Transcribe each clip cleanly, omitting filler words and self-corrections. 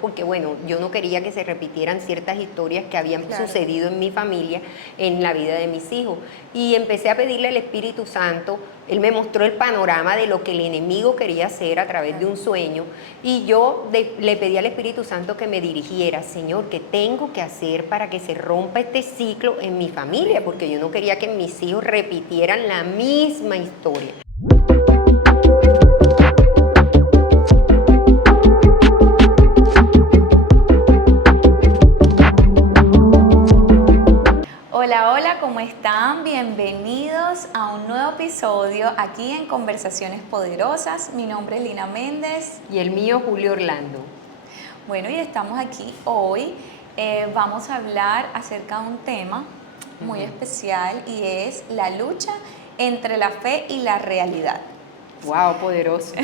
porque bueno, yo no quería que se repitieran ciertas historias que habían sucedido en mi familia, en la vida de mis hijos. Y empecé a pedirle al Espíritu Santo. Él me mostró el panorama de lo que el enemigo quería hacer a través de un sueño, y yo le pedí al Espíritu Santo que me dirigiera: Señor, ¿qué tengo que hacer para que se rompa este ciclo en mi familia? Porque yo no quería que mis hijos repitieran la misma historia. Hola, hola, ¿cómo están? Bienvenidos a un nuevo episodio aquí en Conversaciones Poderosas. Mi nombre es Lina Méndez. Y el mío, Julio Orlando. Bueno, y estamos aquí hoy. Vamos a hablar acerca de un tema muy especial, y es la lucha entre la fe y la realidad. ¡Wow! Poderoso.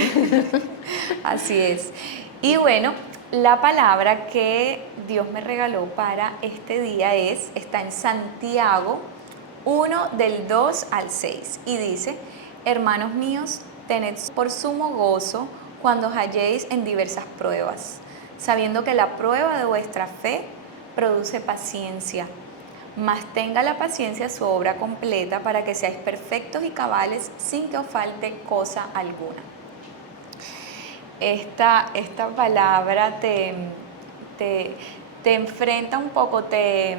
Así es. Y bueno, la palabra que Dios me regaló para este día está en Santiago 1, del 2 al 6, y dice: hermanos míos, tened por sumo gozo cuando os halléis en diversas pruebas, sabiendo que la prueba de vuestra fe produce paciencia. Mas tenga la paciencia su obra completa, para que seáis perfectos y cabales, sin que os falte cosa alguna. Esta palabra te enfrenta un poco, te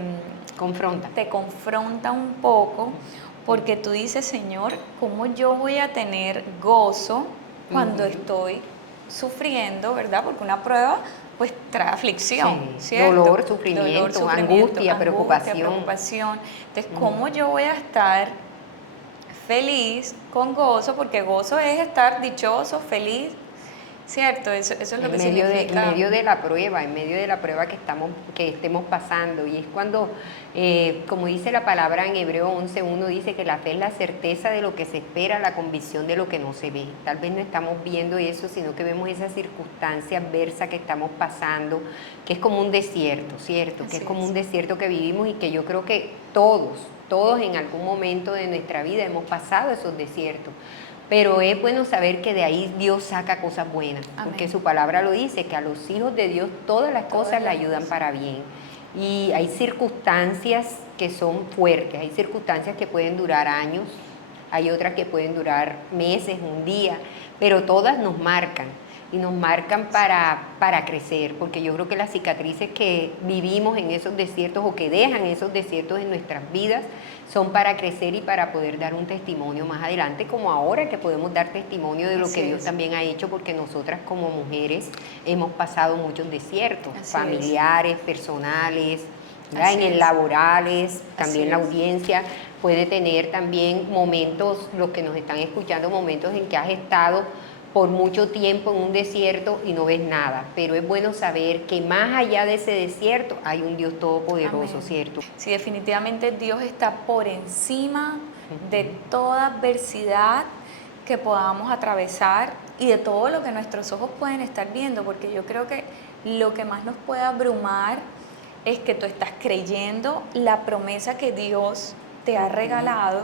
confronta un poco, porque tú dices: Señor, ¿cómo yo voy a tener gozo cuando estoy sufriendo, verdad? Porque una prueba pues trae aflicción, Sí. ¿cierto? Dolor, sufrimiento, angustia, preocupación. Entonces, ¿cómo yo voy a estar feliz, con gozo? Porque gozo es estar dichoso, feliz, ¿cierto? Eso es lo que significa. En medio de la prueba, que estemos pasando. Y es cuando, como dice la palabra en Hebreo 11:1, dice que la fe es la certeza de lo que se espera, la convicción de lo que no se ve. Tal vez no estamos viendo eso, sino que vemos esa circunstancia adversa que estamos pasando, que es como un desierto, ¿cierto? Que es como un desierto que vivimos, y que yo creo que todos en algún momento de nuestra vida hemos pasado esos desiertos. Pero es bueno saber que de ahí Dios saca cosas buenas. Amén. Porque su palabra lo dice, que a los hijos de Dios todas las cosas le ayudan para bien. Y hay circunstancias que son fuertes, hay circunstancias que pueden durar años, hay otras que pueden durar meses, un día, pero todas nos marcan. Y nos marcan para crecer, porque yo creo que las cicatrices que vivimos en esos desiertos, o que dejan esos desiertos en nuestras vidas, son para crecer y para poder dar un testimonio más adelante, como ahora que podemos dar testimonio de lo que Dios también ha hecho, porque nosotras como mujeres hemos pasado muchos desiertos, familiares, personales, en el laborales, también la audiencia puede tener también momentos, los que nos están escuchando, momentos en que has estado por mucho tiempo en un desierto y no ves nada, pero es bueno saber que más allá de ese desierto hay un Dios todopoderoso. Amén. ¿Cierto? Sí, definitivamente Dios está por encima de toda adversidad que podamos atravesar y de todo lo que nuestros ojos pueden estar viendo, porque yo creo que lo que más nos puede abrumar es que tú estás creyendo la promesa que Dios te ha regalado,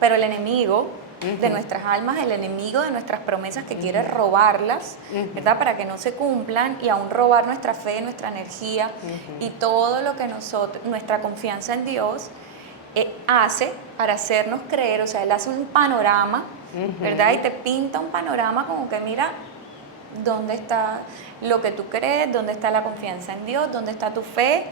pero el enemigo de nuestras almas, el enemigo de nuestras promesas, que quiere robarlas, ¿verdad? Para que no se cumplan, y aún robar nuestra fe, nuestra energía y todo lo que nuestra confianza en Dios hace para hacernos creer. O sea, Él hace un panorama, ¿verdad? Y te pinta un panorama como que mira, ¿dónde está lo que tú crees? ¿Dónde está la confianza en Dios? ¿Dónde está tu fe?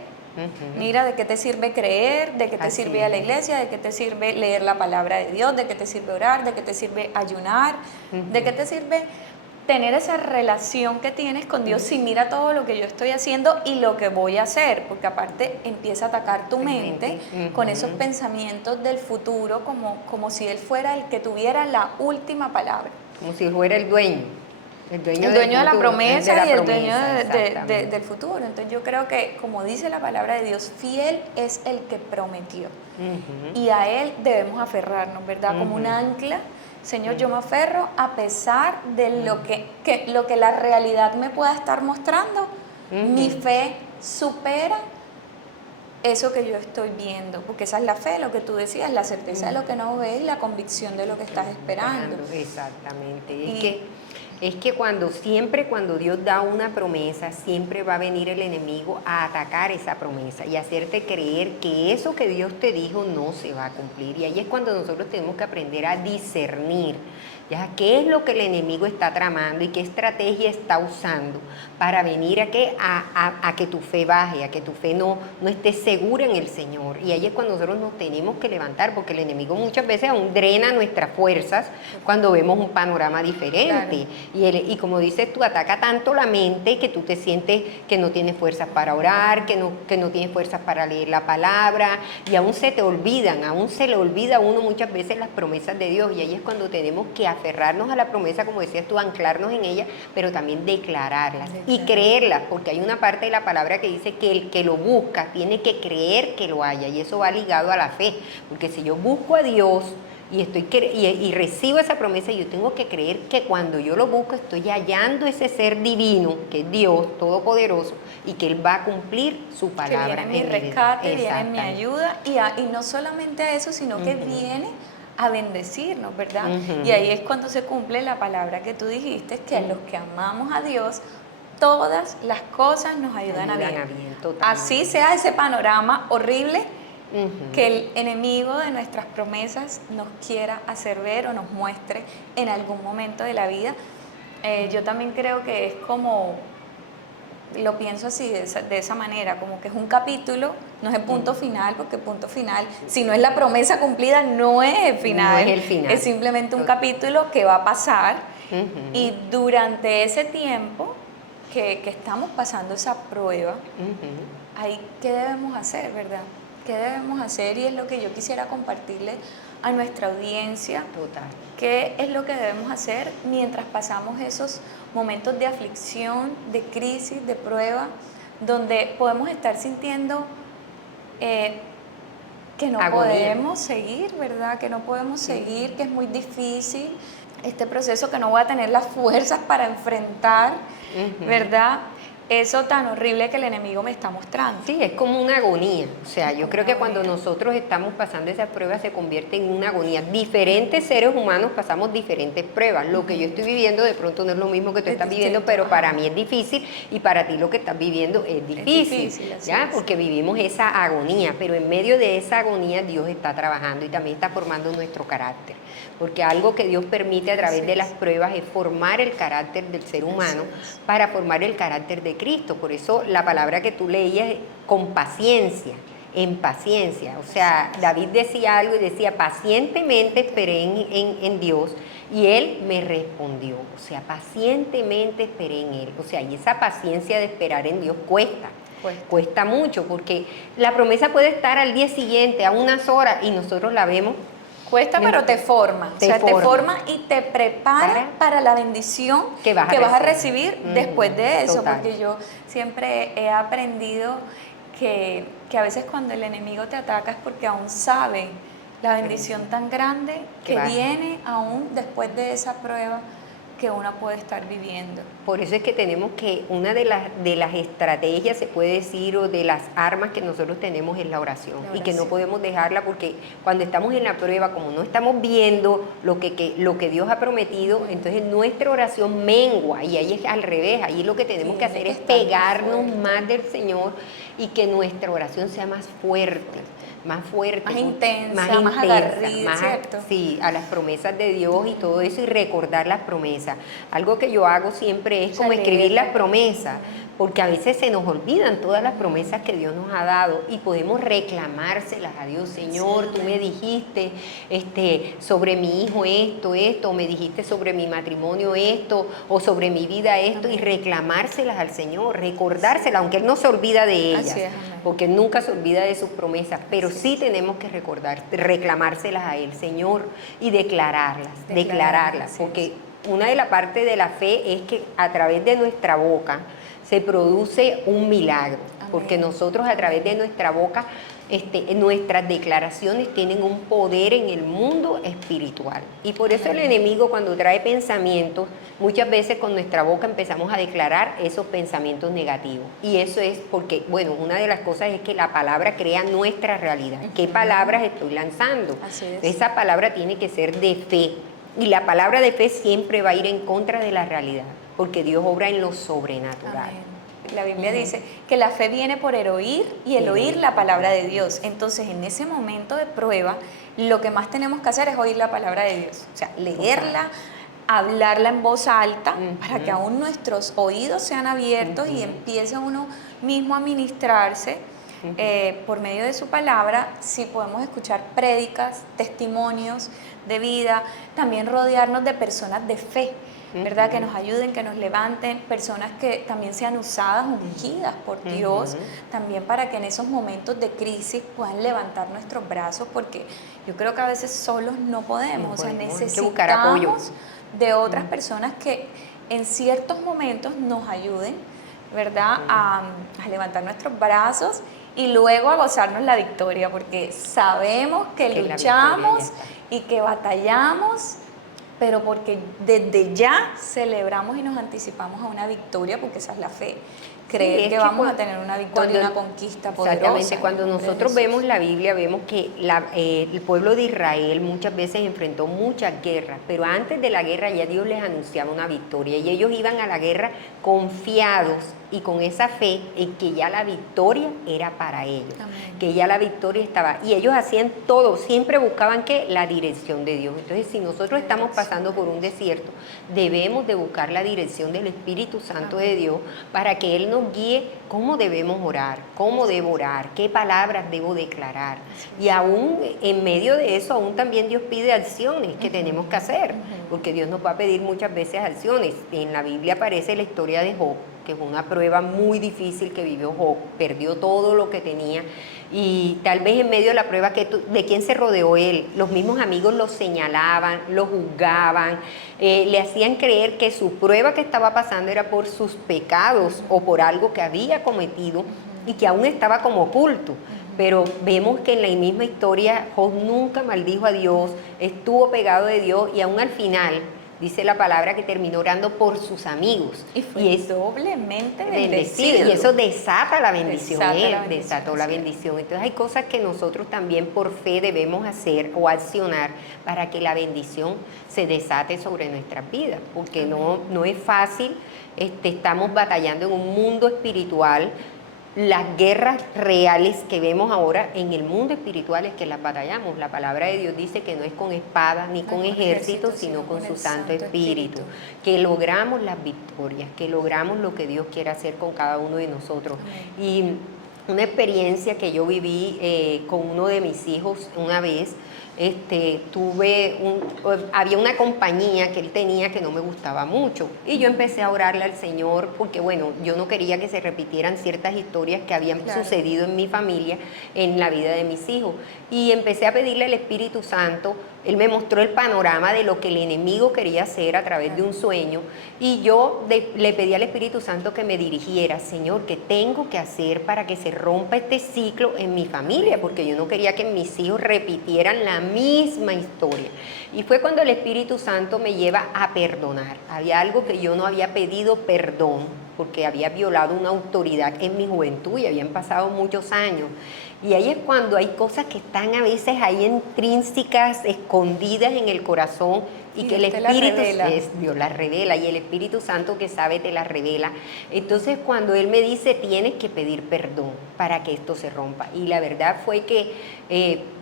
Mira, ¿de qué te sirve creer? ¿De qué te sirve ir a la iglesia? ¿De qué te sirve leer la palabra de Dios? ¿De qué te sirve orar? ¿De qué te sirve ayunar? ¿De qué te sirve tener esa relación que tienes con Dios si mira todo lo que yo estoy haciendo y lo que voy a hacer? Porque aparte empieza a atacar tu mente con esos pensamientos del futuro, como si Él fuera el que tuviera la última palabra. Como si fuera el dueño. El dueño de la promesa, y el dueño del futuro. Entonces yo creo que, como dice la palabra de Dios, fiel es el que prometió. Y a Él debemos aferrarnos, ¿verdad? Como un ancla. Señor, yo me aferro a pesar de lo que la realidad me pueda estar mostrando. Mi fe supera eso que yo estoy viendo, porque esa es la fe, lo que tú decías, la certeza de lo que no ves y la convicción de lo que estás esperando. Exactamente. Es que es que siempre cuando Dios da una promesa, siempre va a venir el enemigo a atacar esa promesa y hacerte creer que eso que Dios te dijo no se va a cumplir. Y ahí es cuando nosotros tenemos que aprender a discernir, ¿ya? ¿Qué es lo que el enemigo está tramando y qué estrategia está usando para venir a que tu fe baje, a que tu fe no esté segura en el Señor? Y ahí es cuando nosotros nos tenemos que levantar, porque el enemigo muchas veces aún drena nuestras fuerzas cuando vemos un panorama diferente. Claro. Y como dices tú, ataca tanto la mente que tú te sientes que no tienes fuerzas para orar, que no tienes fuerzas para leer la palabra, y aún se le olvida a uno muchas veces las promesas de Dios. Y ahí es cuando tenemos que aferrarnos a la promesa, como decías tú, anclarnos en ella, pero también declararlas y creerlas, porque hay una parte de la palabra que dice que el que lo busca tiene que creer que lo haya, y eso va ligado a la fe, porque si yo busco a Dios y recibo esa promesa, yo tengo que creer que cuando yo lo busco estoy hallando ese ser divino, que es Dios Todopoderoso, y que Él va a cumplir su palabra. Que viene en mi rescate, viene en mi ayuda, y no solamente eso, sino que viene a bendecirnos, ¿verdad? Y ahí es cuando se cumple la palabra que tú dijiste, que a los que amamos a Dios, todas las cosas nos ayudan a bien. Así sea ese panorama horrible que el enemigo de nuestras promesas nos quiera hacer ver o nos muestre en algún momento de la vida. Yo también creo que es como, lo pienso así, de esa manera, como que es un capítulo, no es el punto final, porque el punto final, si no es la promesa cumplida, no es el final. No es el final. Es simplemente un capítulo que va a pasar, y durante ese tiempo que estamos pasando esa prueba, ahí, ¿qué debemos hacer, verdad? ¿Qué debemos hacer? Y es lo que yo quisiera compartirle a nuestra audiencia. Total. ¿Qué es lo que debemos hacer mientras pasamos esos momentos de aflicción, de crisis, de prueba, donde podemos estar sintiendo que no podemos seguir, ¿verdad? Que no podemos seguir, que es muy difícil este proceso, que no voy a tener las fuerzas para enfrentar, ¿verdad? Eso tan horrible que el enemigo me está mostrando. Sí, es como una agonía. O sea, yo creo que cuando nosotros estamos pasando esas pruebas se convierte en una agonía. Diferentes seres humanos pasamos diferentes pruebas. Lo que yo estoy viviendo de pronto no es lo mismo que tú estás viviendo, pero para mí es difícil y para ti lo que estás viviendo es difícil, ¿ya? Porque vivimos esa agonía, pero en medio de esa agonía Dios está trabajando y también está formando nuestro carácter. Porque algo que Dios permite a través de las pruebas es formar el carácter del ser humano para formar el carácter de Cristo. Por eso la palabra que tú leías, con paciencia, en paciencia. O sea, David decía algo y decía, pacientemente esperé en Dios y Él me respondió. O sea, pacientemente esperé en Él. O sea, y esa paciencia de esperar en Dios cuesta mucho, porque la promesa puede estar al día siguiente, a unas horas, y nosotros la vemos. Cuesta, pero te forma. Te forma y te prepara para la bendición que vas a recibir después de eso. Total. Porque yo siempre he aprendido que a veces cuando el enemigo te ataca es porque aún sabe la bendición tan grande que viene aún después de esa prueba que uno puede estar viviendo. Por eso es que tenemos que, una de las estrategias, se puede decir, o de las armas que nosotros tenemos es la oración. Y que no podemos dejarla, porque cuando estamos en la prueba, como no estamos viendo lo que Dios ha prometido, entonces nuestra oración mengua, y ahí es al revés. Ahí lo que tenemos que hacer es pegarnos más del Señor y que nuestra oración sea más fuerte, más intensa, más agarrida, ¿cierto? Sí, a las promesas de Dios y todo eso, y recordar las promesas. Algo que yo hago siempre es como escribir las promesas, porque a veces se nos olvidan todas las promesas que Dios nos ha dado y podemos reclamárselas a Dios. Señor, tú me dijiste sobre mi hijo esto, o me dijiste sobre mi matrimonio esto, o sobre mi vida esto, y reclamárselas al Señor, recordárselas, aunque Él no se olvida de ellas, porque Él nunca se olvida de sus promesas, pero sí tenemos que reclamárselas a Él, Señor, y declararlas, porque una de las partes de la fe es que a través de nuestra boca se produce un milagro, porque nosotros a través de nuestra boca, nuestras declaraciones tienen un poder en el mundo espiritual. Y por eso el enemigo, cuando trae pensamientos, muchas veces con nuestra boca empezamos a declarar esos pensamientos negativos. Y eso es porque, bueno, una de las cosas es que la palabra crea nuestra realidad. ¿Qué palabras estoy lanzando? Esa palabra tiene que ser de fe. Y la palabra de fe siempre va a ir en contra de la realidad, porque Dios obra en lo sobrenatural. Amén. La Biblia dice que la fe viene por el oír y el oír la palabra de Dios. Entonces, en ese momento de prueba, lo que más tenemos que hacer es oír la palabra de Dios. O sea, leerla, hablarla en voz alta, para que aún nuestros oídos sean abiertos y empiece uno mismo a ministrarse por medio de su palabra. Si podemos escuchar prédicas, testimonios de vida, también rodearnos de personas de fe, ¿verdad? Que nos ayuden, que nos levanten, personas que también sean usadas, ungidas por Dios, también para que en esos momentos de crisis puedan levantar nuestros brazos, porque yo creo que a veces solos no podemos, o sea, necesitamos de otras personas que en ciertos momentos nos ayuden, ¿verdad? A levantar nuestros brazos y luego a gozarnos la victoria, porque sabemos que luchamos y que batallamos, pero porque desde ya celebramos y nos anticipamos a una victoria, porque esa es la fe. Creer que vamos a tener una victoria, una conquista poderosa. Exactamente, cuando nosotros vemos la Biblia, vemos que el pueblo de Israel muchas veces enfrentó muchas guerras, pero antes de la guerra ya Dios les anunciaba una victoria y ellos iban a la guerra confiados y con esa fe en que ya la victoria era para ellos. Amén. Que ya la victoria estaba, y ellos hacían todo, siempre buscaban que la dirección de Dios. Entonces, si nosotros estamos pasando por un desierto, debemos de buscar la dirección del Espíritu Santo de Dios para que Él nos guíe cómo debemos orar, cómo debo orar, qué palabras debo declarar. Y aún en medio de eso, aún también Dios pide acciones que tenemos que hacer, porque Dios nos va a pedir muchas veces acciones. En la Biblia aparece la historia de Job, que fue una prueba muy difícil que vivió Job, perdió todo lo que tenía, y tal vez en medio de la prueba, ¿de quién se rodeó él? Los mismos amigos lo señalaban, lo juzgaban, le hacían creer que su prueba que estaba pasando era por sus pecados o por algo que había cometido y que aún estaba como oculto. Pero vemos que en la misma historia Job nunca maldijo a Dios, estuvo pegado de Dios y aún al final dice la palabra que terminó orando por sus amigos. Y fue doblemente bendecido. Y eso desata la bendición. Desató la bendición. Entonces hay cosas que nosotros también por fe debemos hacer o accionar para que la bendición se desate sobre nuestras vidas. Porque no es fácil, estamos batallando en un mundo espiritual. Las guerras reales que vemos ahora en el mundo espiritual es que las batallamos. La palabra de Dios dice que no es con espada ni con ejércitos, sino con su Santo Espíritu. Que logramos las victorias, que logramos lo que Dios quiere hacer con cada uno de nosotros. Amén. Y una experiencia que yo viví con uno de mis hijos una vez, había una compañía que él tenía que no me gustaba mucho y yo empecé a orarle al Señor porque bueno, yo no quería que se repitieran ciertas historias que habían sucedido en mi familia, en la vida de mis hijos, y empecé a pedirle al Espíritu Santo. Él me mostró el panorama de lo que el enemigo quería hacer a través de un sueño y yo le pedí al Espíritu Santo que me dirigiera, Señor, ¿qué tengo que hacer para que se rompa este ciclo en mi familia? Porque yo no quería que mis hijos repitieran la misma historia. Y fue cuando el Espíritu Santo me lleva a perdonar. Había algo que yo no había pedido perdón porque había violado una autoridad en mi juventud y habían pasado muchos años. Y ahí es cuando hay cosas que están a veces ahí intrínsecas, escondidas en el corazón y que el Espíritu Dios las revela y el Espíritu Santo que sabe te las revela. Entonces cuando Él me dice tienes que pedir perdón para que esto se rompa, y la verdad fue que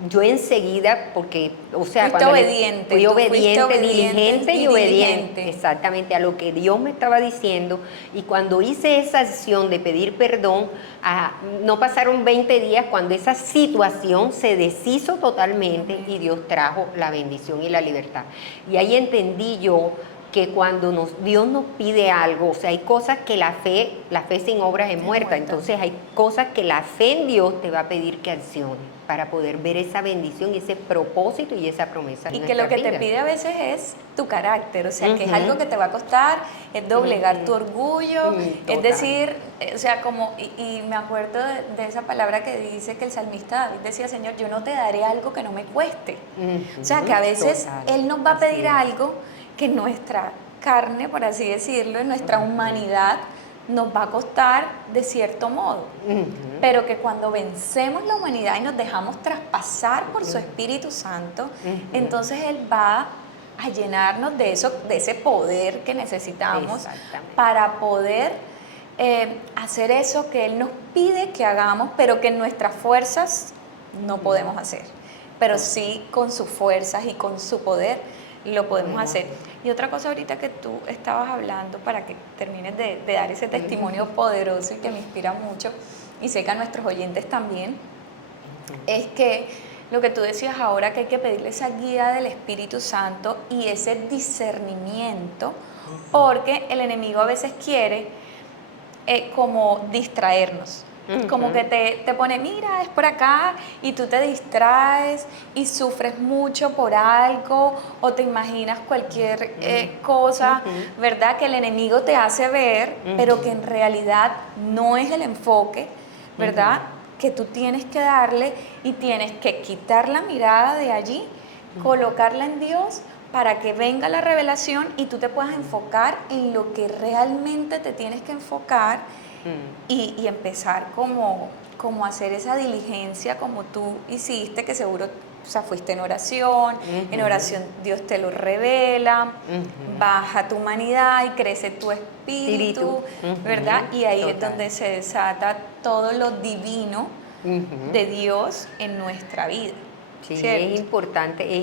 yo enseguida, porque o sea, fui obediente, diligente y obediente exactamente a lo que Dios me estaba diciendo, y cuando hice esa acción de pedir perdón, no pasaron 20 días cuando esa situación se deshizo totalmente y Dios trajo la bendición y la libertad. Y ahí entendí yo que cuando Dios nos pide algo, o sea, hay cosas que la fe sin obras es muerta. Entonces hay cosas que la fe en Dios te va a pedir que acciones para poder ver esa bendición y ese propósito y esa promesa. Y que lo que te pide a veces es tu carácter, o sea, que es algo que te va a costar, es doblegar tu orgullo, es decir, o sea, como, y me acuerdo de esa palabra que dice que el salmista David decía, Señor, yo no te daré algo que no me cueste. O sea, que a veces Él nos va a pedir algo que nuestra carne, por así decirlo, en nuestra humanidad, nos va a costar de cierto modo, pero que cuando vencemos la humanidad y nos dejamos traspasar por su Espíritu Santo, entonces Él va a llenarnos de eso, de ese poder que necesitamos Exactamente. para poder hacer eso que Él nos pide que hagamos, pero que en nuestras fuerzas no podemos hacer. Pero sí con sus fuerzas y con su poder lo podemos hacer. Y otra cosa ahorita que tú estabas hablando, para que termines de dar ese testimonio poderoso y que me inspira mucho, y sé que a nuestros oyentes también, es que lo que tú decías ahora, que hay que pedirle esa guía del Espíritu Santo y ese discernimiento, porque el enemigo a veces quiere como distraernos. Como que te pone, mira, es por acá, y tú te distraes y sufres mucho por algo, o te imaginas cualquier cosa, ¿verdad? Que el enemigo te hace ver, pero que en realidad no es el enfoque, ¿verdad? Que tú tienes que darle y tienes que quitar la mirada de allí, colocarla en Dios para que venga la revelación y tú te puedas enfocar en lo que realmente te tienes que enfocar y empezar como a hacer esa diligencia como tú hiciste, que seguro, o sea, fuiste en oración Dios te lo revela, baja tu humanidad y crece tu espíritu, ¿verdad? Y ahí es donde se desata todo lo divino de Dios en nuestra vida. Sí, ¿cierto? es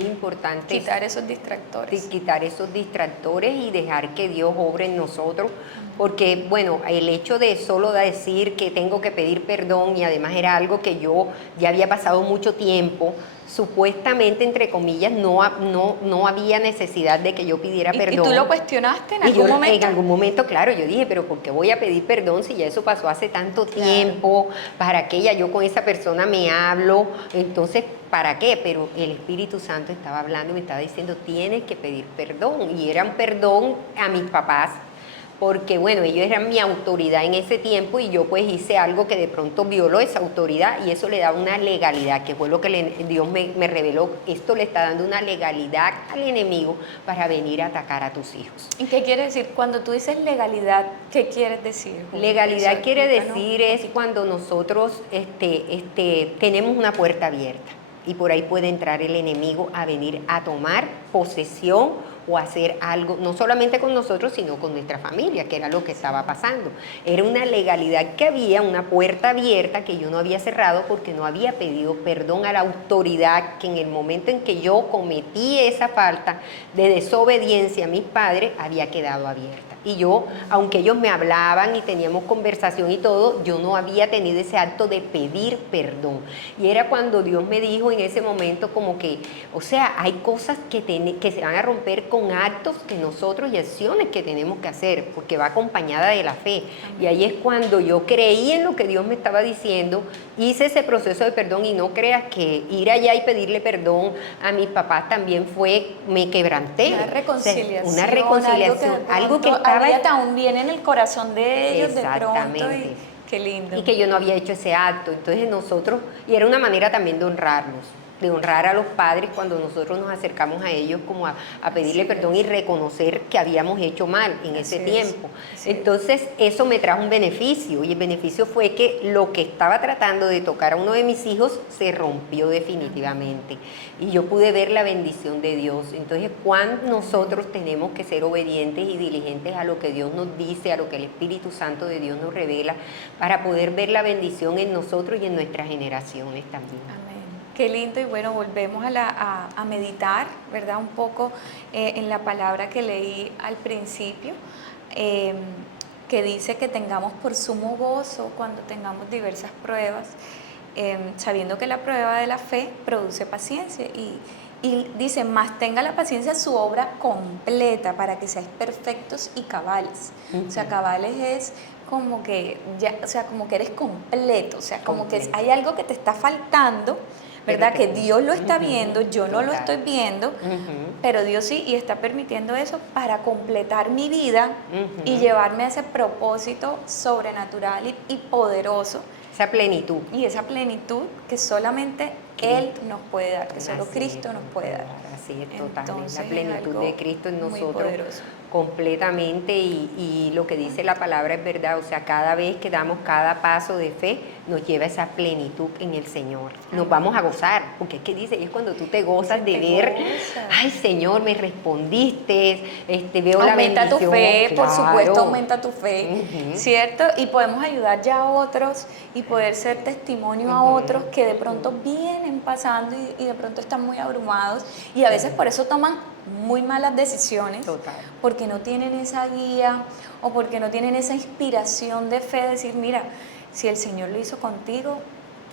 importante Quitar esos distractores. quitar esos distractores y dejar que Dios obre en nosotros, porque bueno, el hecho de solo decir que tengo que pedir perdón, y además era algo que yo ya había pasado mucho tiempo, supuestamente, entre comillas, no había necesidad de que yo pidiera perdón. ¿Y tú lo cuestionaste en Y algún yo, momento? en algún momento, claro, yo dije, pero ¿por qué voy a pedir perdón si ya eso pasó hace tanto tiempo? ¿Para qué? Ya yo con esa persona me hablo, entonces, ¿para qué? Pero el Espíritu Santo estaba hablando y me estaba diciendo, tienes que pedir perdón. Y era un perdón a mis papás, porque bueno, ellos eran mi autoridad en ese tiempo y yo pues hice algo que de pronto violó esa autoridad, y eso le da una legalidad, que fue lo que Dios me reveló. Esto le está dando una legalidad al enemigo para venir a atacar a tus hijos. ¿Y qué quiere decir? Cuando tú dices legalidad, ¿qué quieres decir? Legalidad Eso, quiere explícanos decir un es poquito. cuando nosotros tenemos una puerta abierta y por ahí puede entrar el enemigo a venir a tomar posesión o hacer algo, no solamente con nosotros, sino con nuestra familia, que era lo que estaba pasando. Era una legalidad que había, una puerta abierta que yo no había cerrado porque no había pedido perdón a la autoridad, que en el momento en que yo cometí esa falta de desobediencia a mis padres, había quedado abierta. Y yo, aunque ellos me hablaban y teníamos conversación y todo, yo no había tenido ese acto de pedir perdón. Y era cuando Dios me dijo en ese momento como que, o sea, hay cosas que se van a romper con actos que nosotros y acciones que tenemos que hacer, porque va acompañada de la fe. Y ahí es cuando yo creí en lo que Dios me estaba diciendo, hice ese proceso de perdón, y no creas que ir allá y pedirle perdón a mis papás también fue, me quebranté. Una reconciliación. O sea, una reconciliación, algo que estaba había aún bien en el corazón de ellos de pronto. Exactamente. Qué lindo. Y que yo no había hecho ese acto. Entonces nosotros, y era una manera también de honrarlos, de honrar a los padres cuando nosotros nos acercamos a ellos como a pedirle perdón y reconocer que habíamos hecho mal en ese tiempo. Entonces eso me trajo un beneficio, y el beneficio fue que lo que estaba tratando de tocar a uno de mis hijos se rompió definitivamente, y yo pude ver la bendición de Dios. Entonces, cuando nosotros tenemos que ser obedientes y diligentes a lo que Dios nos dice, a lo que el Espíritu Santo de Dios nos revela, para poder ver la bendición en nosotros y en nuestras generaciones también. Amén. Qué lindo. Y bueno, volvemos a meditar, ¿verdad? Un poco en la palabra que leí al principio, que dice que tengamos por sumo gozo cuando tengamos diversas pruebas, sabiendo que la prueba de la fe produce paciencia. Y dice, más tenga la paciencia su obra completa para que seáis perfectos y cabales. O sea, cabales es como que ya, o sea, como que eres completo, o sea, como que hay algo que te está faltando, ¿verdad? Que Dios lo está viendo, yo no lo estoy viendo, pero Dios sí, y está permitiendo eso para completar mi vida y llevarme a ese propósito sobrenatural y poderoso. Esa plenitud. Y esa plenitud que solamente Él nos puede dar, que solo Cristo nos puede dar. Así es, totalmente. Entonces, la plenitud de Cristo en nosotros completamente y lo que dice la palabra es verdad, o sea, cada vez que damos cada paso de fe nos lleva a esa plenitud en el Señor. Nos vamos a gozar, porque es que dice, y es cuando tú te gozas de ver, ay Señor, me respondiste, veo la bendición. Aumenta tu fe, por Claro. supuesto, aumenta tu fe, ¿cierto? Y podemos ayudar ya a otros y poder ser testimonio a otros que de pronto vienen pasando y de pronto están muy abrumados y a veces por eso toman muy malas decisiones. Total. Porque no tienen esa guía o porque no tienen esa inspiración de fe, de decir, mira, si el Señor lo hizo contigo,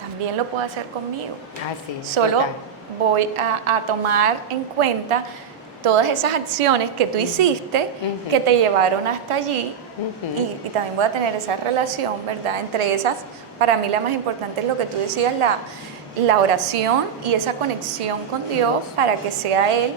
también lo puede hacer conmigo. Así, Solo total. voy a tomar en cuenta todas esas acciones que tú hiciste que te llevaron hasta allí y también voy a tener esa relación, ¿verdad? Entre esas, para mí la más importante es lo que tú decías, la oración y esa conexión con Dios para que sea Él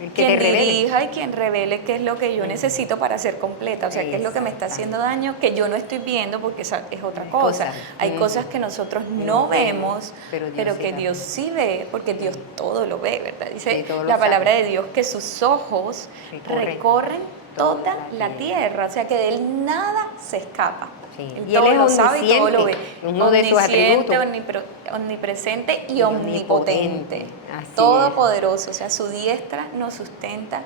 El que quien te revele. dirija y quien revele qué es lo que yo necesito para ser completa, o sea, qué es lo que me está haciendo daño, que yo no estoy viendo, porque esa es otra cosa. Hay cosas que nosotros no vemos, pero que Dios sí ve, porque Dios todo lo ve, ¿verdad? Dice Sí, todo lo la palabra sabe. de Dios que sus ojos recorren toda la tierra, o sea, que de Él nada se escapa. Sí. Él Y Él todo es lo sabe y todo lo ve. omnisciente, uno de sus Omnisciente, atributos. omnipresente y Y omnipotente. así Todopoderoso, o sea, su diestra nos sustenta.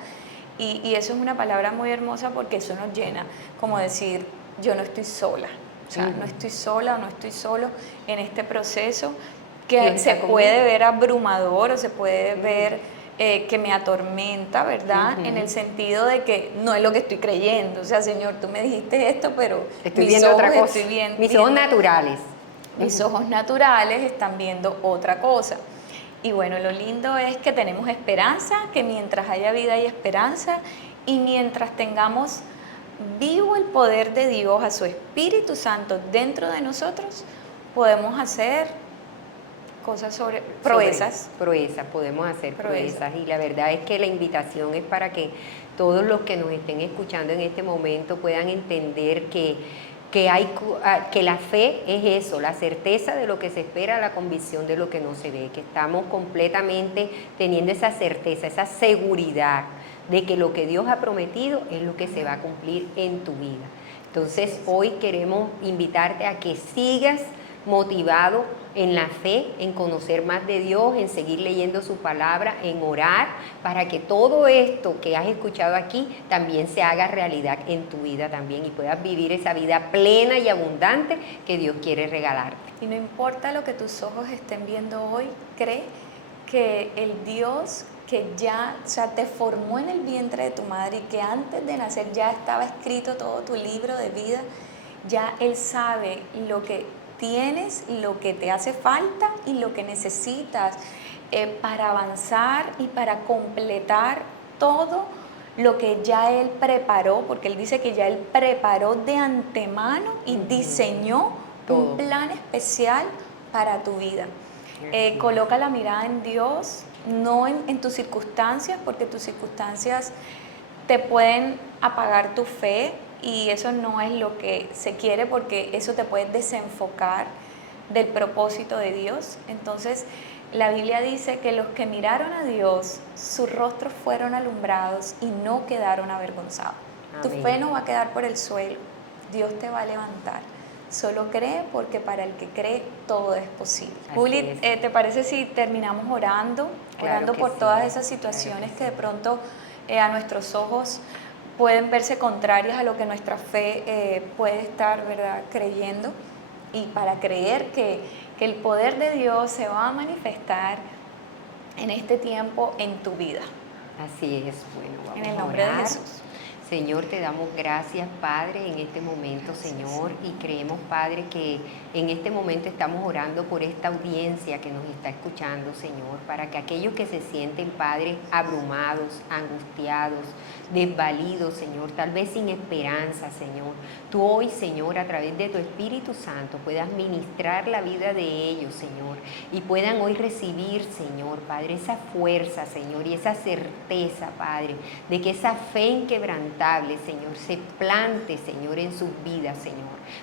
Y eso es una palabra muy hermosa porque eso nos llena, como decir, yo no estoy sola. O sea, no estoy sola o no estoy solo en este proceso que Dios se está puede conmigo. ver abrumador o se puede ver que me atormenta, ¿verdad? En el sentido de que no es lo que estoy creyendo. O sea, Señor, tú me dijiste esto, pero Estoy mis viendo ojos otra cosa. estoy Mis ojos viendo- naturales. mis ojos naturales están viendo otra cosa. Y bueno, lo lindo es que tenemos esperanza, que mientras haya vida hay esperanza y mientras tengamos vivo el poder de Dios, a su Espíritu Santo dentro de nosotros, podemos hacer cosas sobre proezas. Proezas, podemos hacer Proezas. proezas. Y la verdad es que la invitación es para que todos los que nos estén escuchando en este momento puedan entender que la fe es eso, la certeza de lo que se espera, la convicción de lo que no se ve, que estamos completamente teniendo esa certeza, esa seguridad de que lo que Dios ha prometido es lo que se va a cumplir en tu vida. Entonces hoy queremos invitarte a que sigas motivado en la fe, en conocer más de Dios, en seguir leyendo su palabra, en orar, para que todo esto que has escuchado aquí también se haga realidad en tu vida también y puedas vivir esa vida plena y abundante que Dios quiere regalarte. Y no importa lo que tus ojos estén viendo hoy, cree que el Dios que ya, o sea, te formó en el vientre de tu madre y que antes de nacer ya estaba escrito todo tu libro de vida, ya Él sabe lo que tienes, lo que te hace falta y lo que necesitas para avanzar y para completar todo lo que ya Él preparó, porque Él dice que ya Él preparó de antemano y diseñó Todo. un plan especial para tu vida. Coloca la mirada en Dios, no en tus circunstancias, porque tus circunstancias te pueden apagar tu fe y eso no es lo que se quiere porque eso te puede desenfocar del propósito de Dios. Entonces, la Biblia dice que los que miraron a Dios, sus rostros fueron alumbrados y no quedaron avergonzados. Tu Amén. fe no va a quedar por el suelo, Dios te va a levantar. Solo cree porque para el que cree todo es posible. Así Juli, es. ¿te parece si terminamos orando? Claro Orando que por sí, todas esas claro situaciones que que de pronto a nuestros ojos pueden verse contrarias a lo que nuestra fe puede estar, ¿verdad?, creyendo. Y para creer que el poder de Dios se va a manifestar en este tiempo en tu vida. Así es, bueno, vamos En el a nombre de orar. Jesús. Señor, te damos gracias, Padre, en este momento, Señor, y creemos, Padre, que en este momento estamos orando por esta audiencia que nos está escuchando, Señor, para que aquellos que se sienten, Padre, abrumados, angustiados, desvalidos, Señor, tal vez sin esperanza, Señor, tú hoy, Señor, a través de tu Espíritu Santo puedas ministrar la vida de ellos, Señor, y puedan hoy recibir, Señor, Padre, esa fuerza, Señor, y esa certeza, Padre, de que esa fe inquebrantable, inquebrantable, Señor, se plante, Señor, en sus vidas, Señor,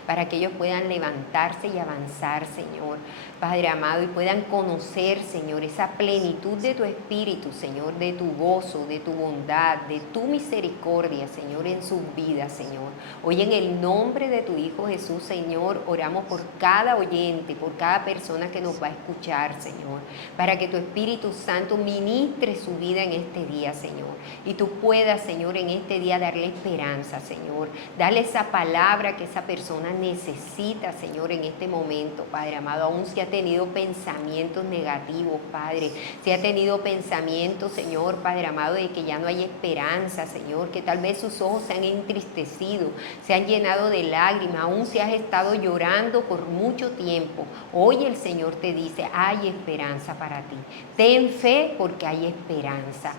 para que ellos puedan levantarse y avanzar, Señor, Padre amado, y puedan conocer, Señor, esa plenitud de tu Espíritu, Señor, de tu gozo, de tu bondad, de tu misericordia, Señor, en sus vidas, Señor. Hoy en el nombre de tu Hijo Jesús, Señor, oramos por cada oyente, por cada persona que nos va a escuchar, Señor, para que tu Espíritu Santo ministre su vida en este día, Señor, y tú puedas, Señor, en este día darle esperanza, Señor, darle esa palabra que esa persona necesita, Señor, en este momento, Padre amado, aún si ha tenido pensamientos negativos, Padre, si ha tenido pensamientos, Señor, Padre amado, de que ya no hay esperanza, Señor, que tal vez sus ojos se han entristecido, se han llenado de lágrimas, aún si has estado llorando por mucho tiempo, hoy el Señor te dice, hay esperanza para ti. Ten fe porque hay esperanza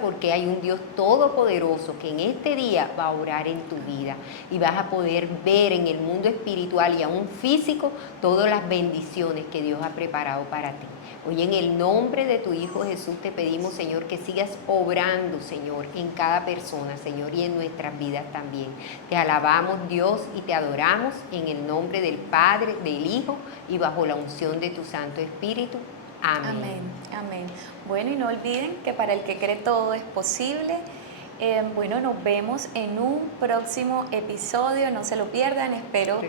porque hay un Dios todopoderoso que en este día va a orar en tu vida y vas a poder ver en el mundo espiritual y aún físico todas las bendiciones que Dios ha preparado para ti. Hoy en el nombre de tu Hijo Jesús te pedimos, Señor, que sigas obrando, Señor, en cada persona, Señor, y en nuestras vidas también. Te alabamos, Dios, y te adoramos en el nombre del Padre, del Hijo y bajo la unción de tu Santo Espíritu. Amén. Amén, amén. Bueno, y no olviden que para el que cree todo es posible. Bueno, nos vemos en un próximo episodio, no se lo pierdan, esperamos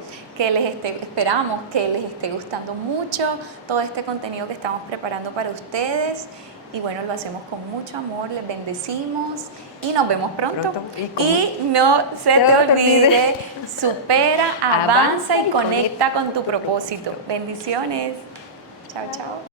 que les esté gustando mucho todo este contenido que estamos preparando para ustedes. Y bueno, lo hacemos con mucho amor, les bendecimos y nos vemos pronto. Y no se te olvide, supera, avanza y conecta con tu propósito. Bendiciones. Chao, chao.